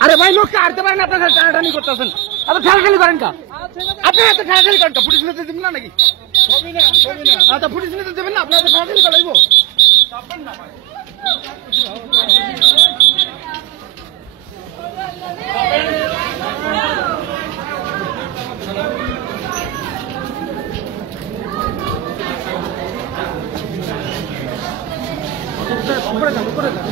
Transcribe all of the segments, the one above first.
আরে ভাই লোককে আনতে পারেন আপনার টানাটানি করতেছেন আপনি ঠেলাঠালি করেন কা আপনি এত ঠেলাঠালি করেন কা পুলিশ নিতে দেবেন না নাকি আচ্ছা পুলিশ নিতে দেবেন না আপনার ঠেলাঠালি করাইবো উপরে যান উপরে যান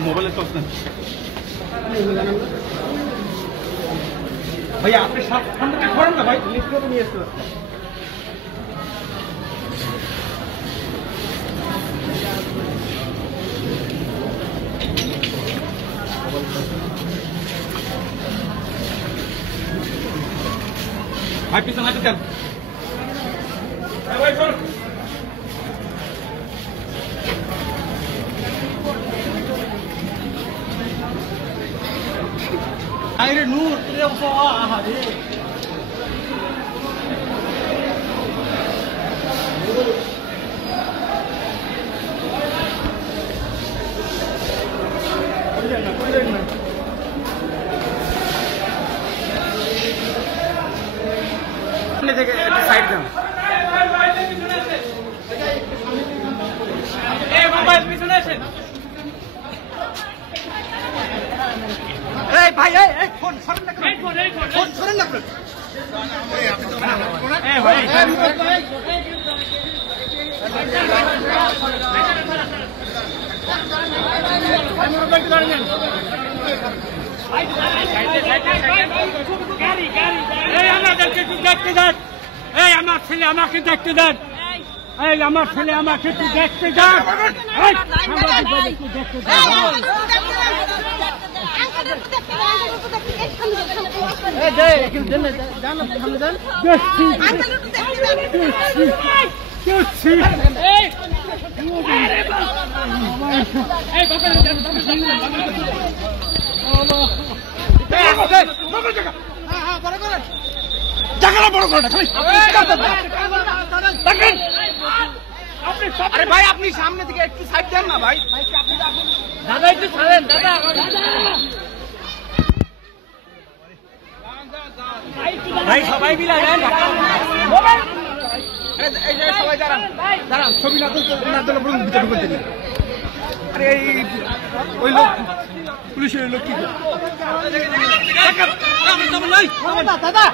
মোবাইলে চলছেন ভাইয়া আপনি সামনে করেন না ভাই লিফট করে নিয়ে আসতে ভাই পিছনে হাঁটতে চান ভাই সর আরে নূর রে আহা রে থেকে একটা সাইড দেন এই মোবাইল পিছনে আসেন এই ভাই এই ফোন সরেন না ফোন সরেন না এই ভাই এই আমার ছেলে আমাকে দেখতে দেন এই আমার ছেলে আমাকে একটু দেখতে দেন আরে ভাই আপনি সামনে থেকে একটু সাইড দেন না ভাই দাদা একটু ছাড়েন দাদা ভাই সবাই মিলে সবাই দাঁড়ান দাঁড়ান ছবি না ভিতরে করতে আরে ওই লোক পুলিশের লোক কি দাদা